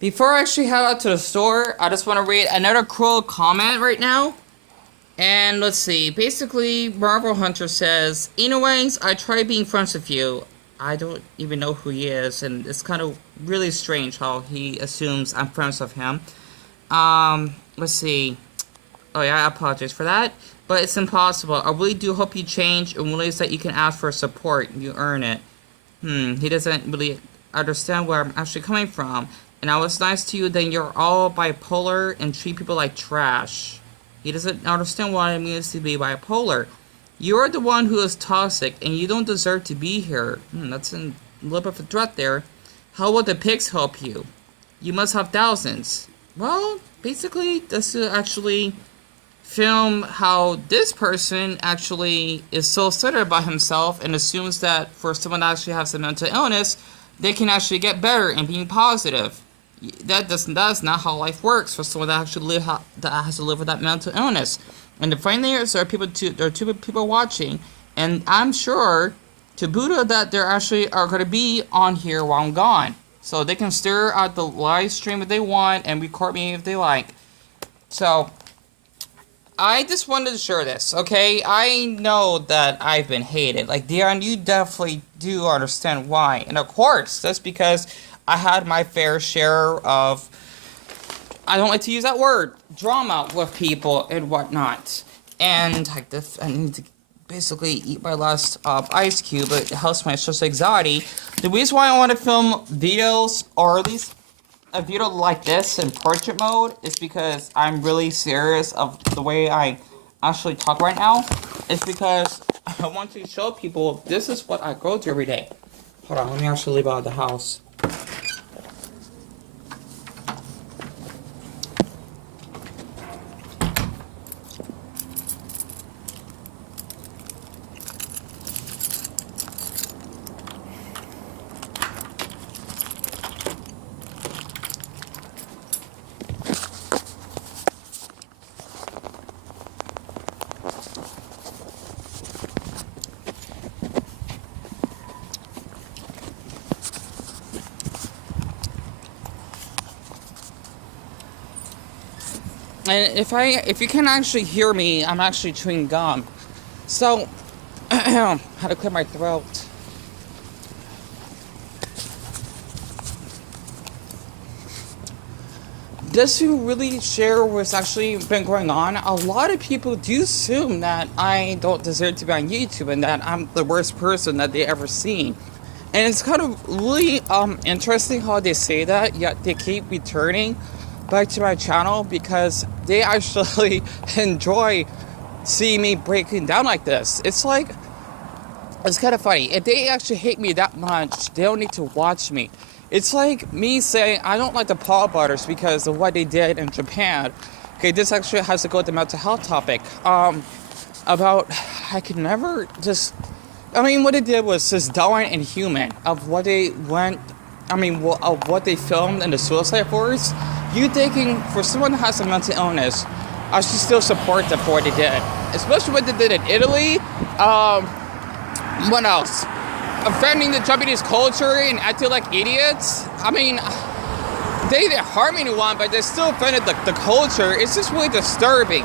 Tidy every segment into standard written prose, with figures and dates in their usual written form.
Before I actually head out to the store, I just want to read another cruel comment right now. And let's see. Basically, Marvel Hunter says, anyways, I tried being friends with you. I don't even know who he is, and it's kind of really strange how he assumes I'm friends with him. Let's see. Oh yeah, I apologize for that. But it's impossible. I really do hope you change in ways that you can ask for support. You earn it. He doesn't really understand where I'm actually coming from. And I was nice to you, then you're all bipolar and treat people like trash. He doesn't understand what it means to be bipolar. You're the one who is toxic, and you don't deserve to be here. That's a little bit of a threat there. How will the pigs help you? You must have thousands. Well, basically, this is actually film how this person actually is so centered about himself and assumes that for someone that actually has a mental illness, they can actually get better and being positive. That's not how life works for someone that actually has to live with that mental illness. And the funny thing is, there are two people watching, and I'm sure to Buddha that there actually are going to be on here while I'm gone, so they can stare at the live stream if they want and record me if they like. So I just wanted to share this, okay? I know that I've been hated. Like, Dion, you definitely do understand why. And of course, that's because I had my fair share of, I don't like to use that word, drama with people and whatnot. And like this, I need to basically eat my last ice cube, but it helps my social anxiety. The reason why I want to film videos, or at least a video like this in portrait mode, is because I'm really serious of the way I actually talk right now. It's because I want to show people this is what I go through every day. Hold on, let me actually leave out of the house. And if you can actually hear me, I'm actually chewing gum. So, how to clear my throat. Just to really share what's actually been going on, a lot of people do assume that I don't deserve to be on YouTube and that I'm the worst person that they ever seen. And it's kind of really interesting how they say that, yet they keep returning back to my channel because they actually enjoy seeing me breaking down like this. It's like, it's kind of funny. If they actually hate me that much, they don't need to watch me. It's like me saying I don't like the Paul Butters because of what they did in Japan. Okay, this actually has to go with the mental health topic. About I could never just. I mean, what they did was just darn inhuman of what they went. I mean, of what they filmed in the Suicide Force. You thinking for someone that has a mental illness, I should still support them for what they did, especially what they did in Italy. What else? Offending the Japanese culture and acting like idiots. I mean, they didn't harm anyone, but they still offended the culture. It's just really disturbing.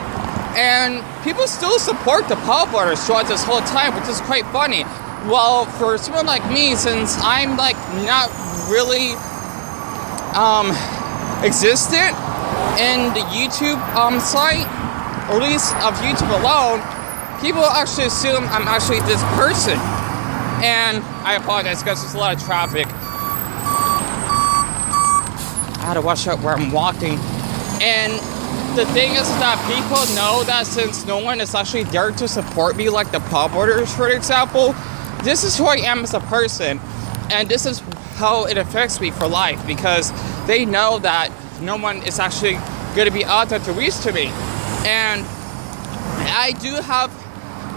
And people still support the Paul Brothers throughout this whole time, which is quite funny. Well, for someone like me, since I'm like not really existent in the YouTube site, or at least of YouTube alone, people actually assume I'm actually this person. And I apologize because there's a lot of traffic. I had to watch out where I'm walking. And the thing is that people know that since no one is actually there to support me, like the pub orders, for example, this is who I am as a person. And this is how it affects me for life, because they know that no one is actually going to be out there to reach to me. And I do have,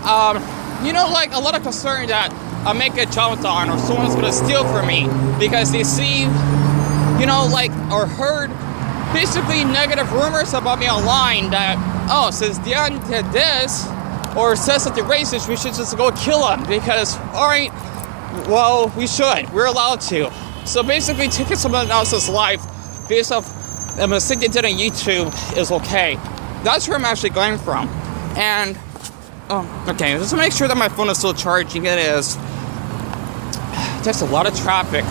like a lot of concern that I'll make a Jonathan or someone's going to steal from me because they see, or heard basically negative rumors about me online that, oh, since Dion did this or says that they're racist, we should just go kill him because, all right, well, we should. We're allowed to. So basically taking someone else's life based off a mistake they did on YouTube is okay. That's where I'm actually going from. And, okay, just to make sure that my phone is still charging, it is. There's a lot of traffic.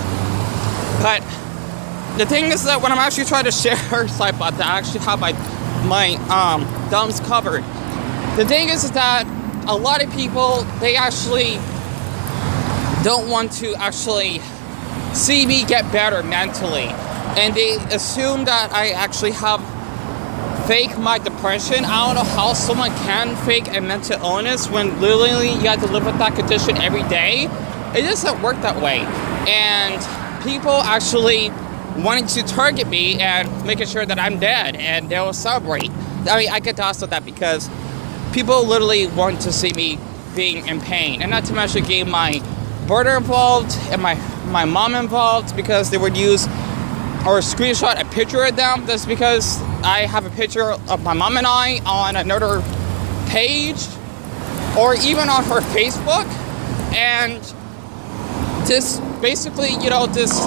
But the thing is that when I'm actually trying to share Cyberbullying, I actually have my thumbs covered. The thing is that a lot of people, they actually don't want to actually see me get better mentally. And they assume that I actually have fake my depression. I don't know how someone can fake a mental illness when literally you have to live with that condition every day. It doesn't work that way. And people actually wanting to target me and making sure that I'm dead and they'll celebrate. I mean, I get also that because people literally want to see me being in pain. And not to mention getting my brother involved and my mom involved because they would use or screenshot a picture of them. That's because I have a picture of my mom and I on another page or even on her Facebook. And this basically, you know, this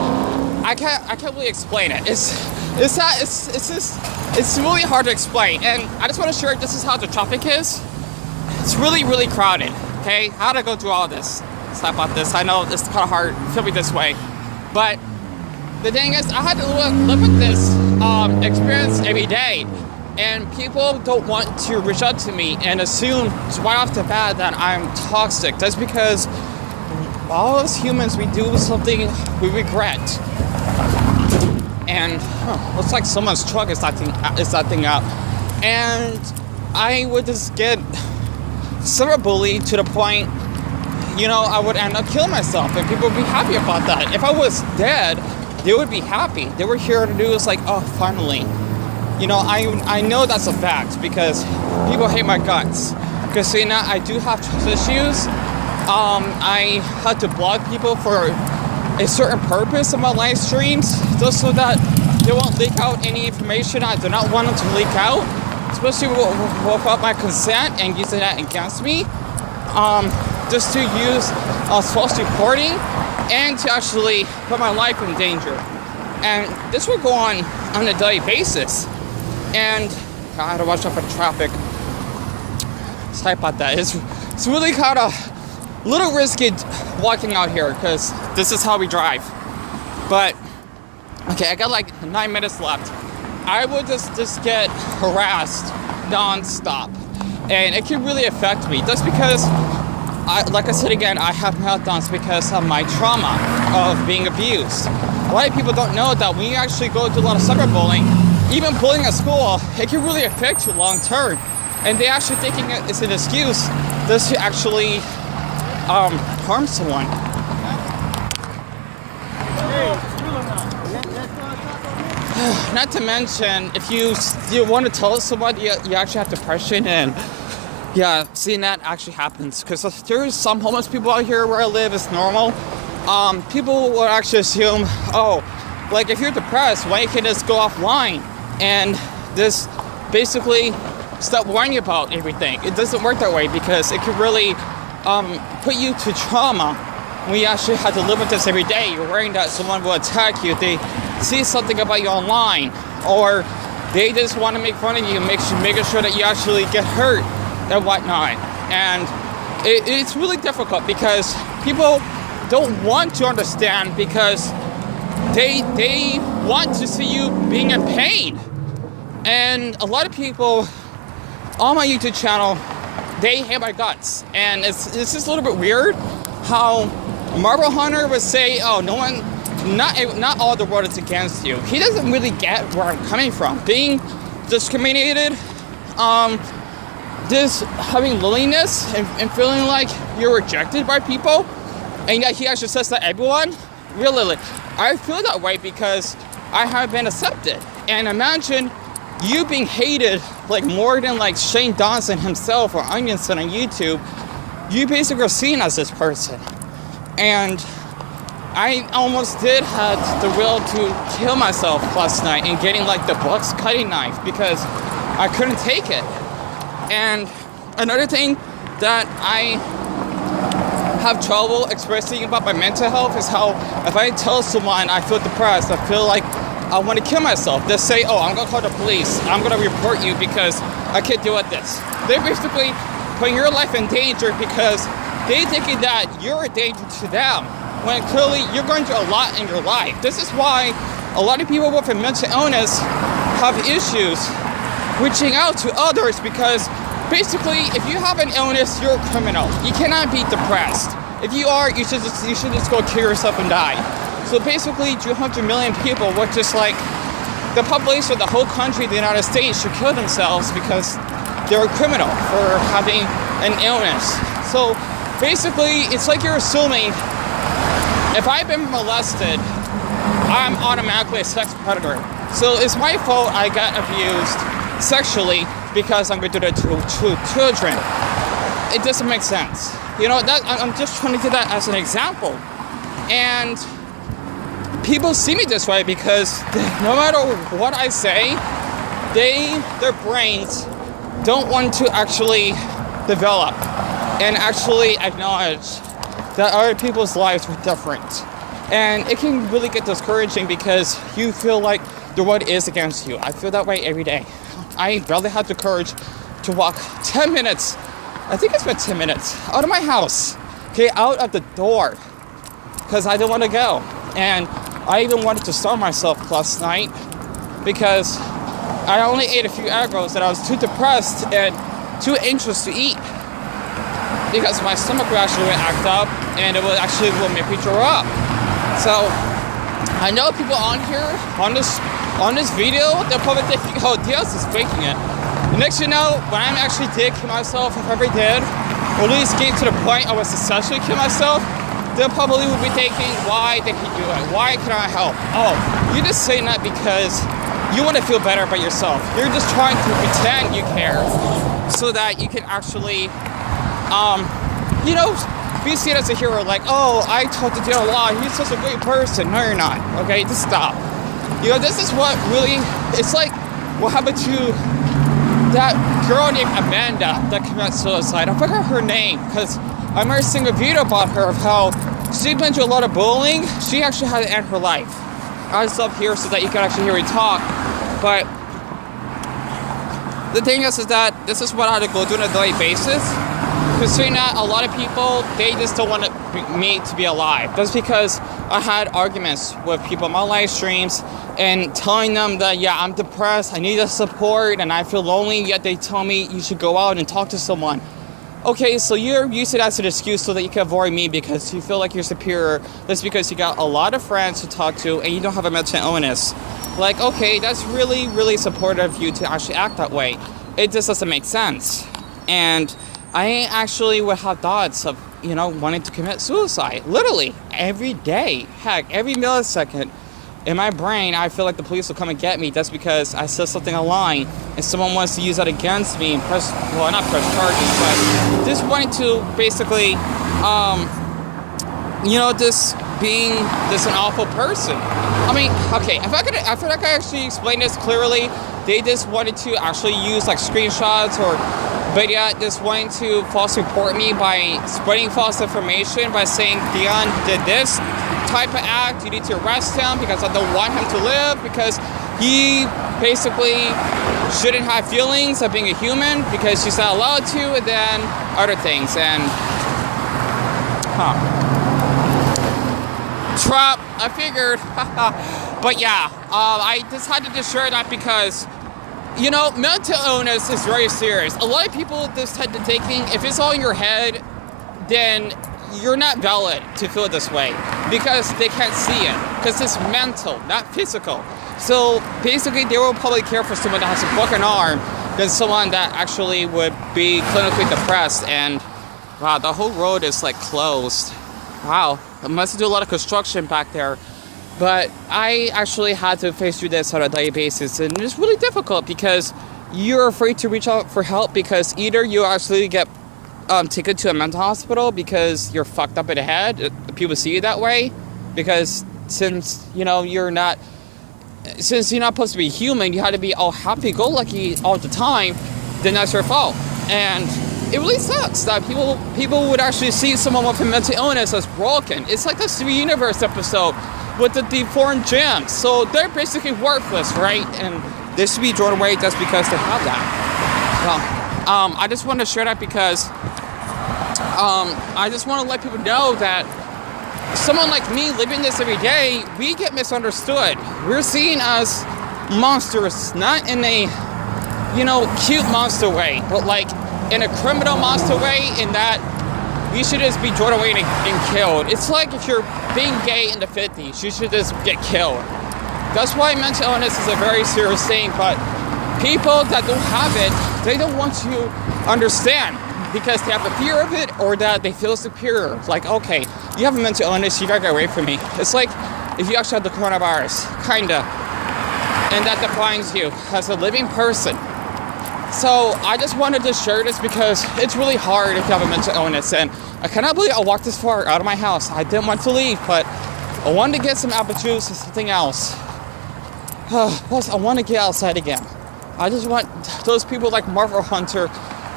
I can't really explain it. It's really hard to explain. And I just want to share this is how the traffic is. It's really, really crowded. Okay, how to go through all this? Stop about this. I know it's kind of hard filming this way, but the thing is, I had to live with this experience every day, and people don't want to reach out to me and assume right off the bat that I'm toxic. That's because all us humans, we do something we regret. And looks like someone's truck is acting up. And I would just get cyberbullied to the point, you know, I would end up killing myself, and people would be happy about that. If I was dead, they would be happy. They were here to do is like, oh, finally. You know, I know that's a fact because people hate my guts. Because see, now I do have trust issues. I had to block people for a certain purpose in my live streams, just so that they won't leak out any information I do not want them to leak out, especially without my consent and using that against me. Just to use false reporting and to actually put my life in danger. And this will go on a daily basis. And I had to watch out for the traffic. Sorry about that. It's really kind of a little risky walking out here because this is how we drive. But okay, I got like 9 minutes left. I would just get harassed non-stop, and it can really affect me just because like I said again, I have meltdowns because of my trauma of being abused. A lot of people don't know that when you actually go through a lot of cyberbullying, even bullying at school, it can really affect you long term. And they actually thinking it's an excuse just to actually harm someone. Not to mention, if you want to tell someone you actually have depression, and yeah, seeing that actually happens because there's some homeless people out here where I live. It's normal. People will actually assume, oh, like if you're depressed, why can't you just go offline and just basically stop worrying about everything? It doesn't work that way because it can really put you to trauma when you actually have to live with this every day. You're worrying that someone will attack you. They see something about you online, or they just want to make fun of you, making sure that you actually get hurt and whatnot. And it's really difficult because people don't want to understand because they want to see you being in pain. And a lot of people on my YouTube channel, they hate my guts. And it's just a little bit weird how Marble Hunter would say, oh, not all the world is against you. He doesn't really get where I'm coming from. Being discriminated, this having loneliness and feeling like you're rejected by people, and yet he actually says that everyone, really, I feel that way because I have been accepted. And imagine you being hated like more than like Shane Dawson himself or Onionson on YouTube. You basically are seen as this person. And I almost did have the will to kill myself last night and getting like the box cutting knife because I couldn't take it. And another thing that I have trouble expressing about my mental health is how if I tell someone I feel depressed, I feel like I want to kill myself. They say, oh, I'm going to call the police. I'm going to report you because I can't deal with this. They're basically putting your life in danger because they thinking that you're a danger to them, when clearly you're going through a lot in your life. This is why a lot of people with a mental illness have issues reaching out to others, because basically if you have an illness, you're a criminal. You cannot be depressed. If you are, you should just go kill yourself and die. So basically 200 million people, which is like the population of the whole country, the United States, should kill themselves because they're a criminal for having an illness. So basically, it's like you're assuming if I've been molested, I'm automatically a sex predator. So it's my fault I got abused sexually because I'm going to do that to children. It doesn't make sense. You know, that I'm just trying to do that as an example. And people see me this way because no matter what I say, their brains don't want to actually develop and actually acknowledge that other people's lives were different. And it can really get discouraging because you feel like the world is against you. I feel that way every day. I barely have the courage to walk 10 minutes, I think it's been 10 minutes, out of my house, okay, out of the door, because I didn't want to go. And I even wanted to starve myself last night because I only ate a few egg rolls and I was too depressed and too anxious to eat because my stomach would actually act up and it would actually make me throw up. So I know people on here on this video, they're probably thinking, oh, Diaz is faking it. The next you know, when I actually did kill myself, if I ever did, or at least get to the point I was successfully kill myself, they probably would be thinking, why they keep doing it? Why can I help? Oh, you're just saying that because you want to feel better about yourself. You're just trying to pretend you care so that you can actually, you know, be seen as a hero. Like, oh, I talked to Dale a lot. He's such a great person. No, you're not. Okay, just stop. You know, this is what really, it's like what happened to that girl named Amanda that committed suicide. I forgot her name because I remember seeing a video about her of how she'd been through a lot of bullying. She actually had to end her life. I was up here so that you can actually hear me talk. But the thing is that this is what I had to go through on a daily basis. Considering that a lot of people, they just don't want me to be alive. That's because I had arguments with people on my live streams and telling them that, yeah, I'm depressed, I need the support, and I feel lonely, yet they tell me you should go out and talk to someone. Okay, so you're using that as an excuse so that you can avoid me because you feel like you're superior. That's because you got a lot of friends to talk to and you don't have a mental illness. Like, okay, that's really, really supportive of you to actually act that way. It just doesn't make sense. And I actually would have thoughts of, you know, wanting to commit suicide. Literally, every day. Heck, every millisecond. In my brain, I feel like the police will come and get me just because I said something online and someone wants to use that against me and press, well, not press charges, but just wanting to basically, you know, just being this an awful person. I mean, okay, I feel like I actually explained this clearly. They just wanted to actually use like screenshots or video, just wanting to false report me by spreading false information by saying Dion did this type of act, you need to arrest him because I don't want him to live, because he basically shouldn't have feelings of being a human because he's not allowed to, and then other things. And trap, I figured. But yeah, I just had to just share that because, you know, mental illness is very serious. A lot of people just tend to thinking if it's all in your head, then you're not valid to feel this way because they can't see it, because it's mental, not physical. So basically they will probably care for someone that has a broken arm than someone that actually would be clinically depressed. And wow, the whole road is like closed. Wow, I must do a lot of construction back there. But I actually had to face through this on a daily basis, and it's really difficult because you're afraid to reach out for help because either you actually get taken to a mental hospital because you're fucked up in the head. People see you that way because since you're not supposed to be human, you had to be all happy-go-lucky all the time. Then that's your fault, and it really sucks that people would actually see someone with a mental illness as broken. It's like the Steven Universe episode with the deformed gyms. So they're basically worthless, right? And they should be thrown away just because they have that. Well, I just want to share that because I just want to let people know that someone like me living this every day, we get misunderstood. We're seen as monsters, not in a, cute monster way, but like in a criminal monster way, in that we should just be thrown away and killed. It's like if you're being gay in the 50s, you should just get killed. That's why mental illness is a very serious thing, but people that don't have it, they don't want to understand because they have a fear of it or that they feel superior. Like, okay, you have a mental illness, you gotta get away from me. It's like if you actually have the coronavirus, kinda, and that defines you as a living person. So I just wanted to share this because it's really hard if you have a mental illness, and I cannot believe I walked this far out of my house. I didn't want to leave, but I wanted to get some apple juice and something else. Plus, I want to get outside again. I just want those people like Marvel Hunter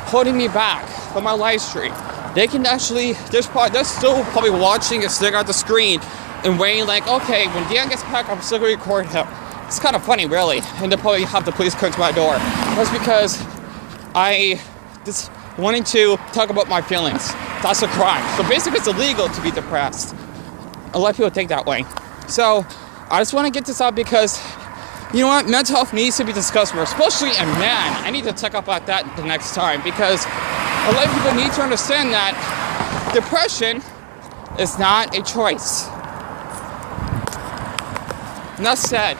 holding me back from my live stream. They can actually, they're still probably watching and staring at the screen and waiting like, okay, when Dion gets back, I'm still going to record him. It's kind of funny, really, and they'll probably have the police come to my door. That's because I just wanting to talk about my feelings. That's a crime. So basically, it's illegal to be depressed. A lot of people think that way. So I just want to get this out because, you know what, mental health needs to be discussed more, especially in men. I need to talk about that the next time because a lot of people need to understand that depression is not a choice. Enough said.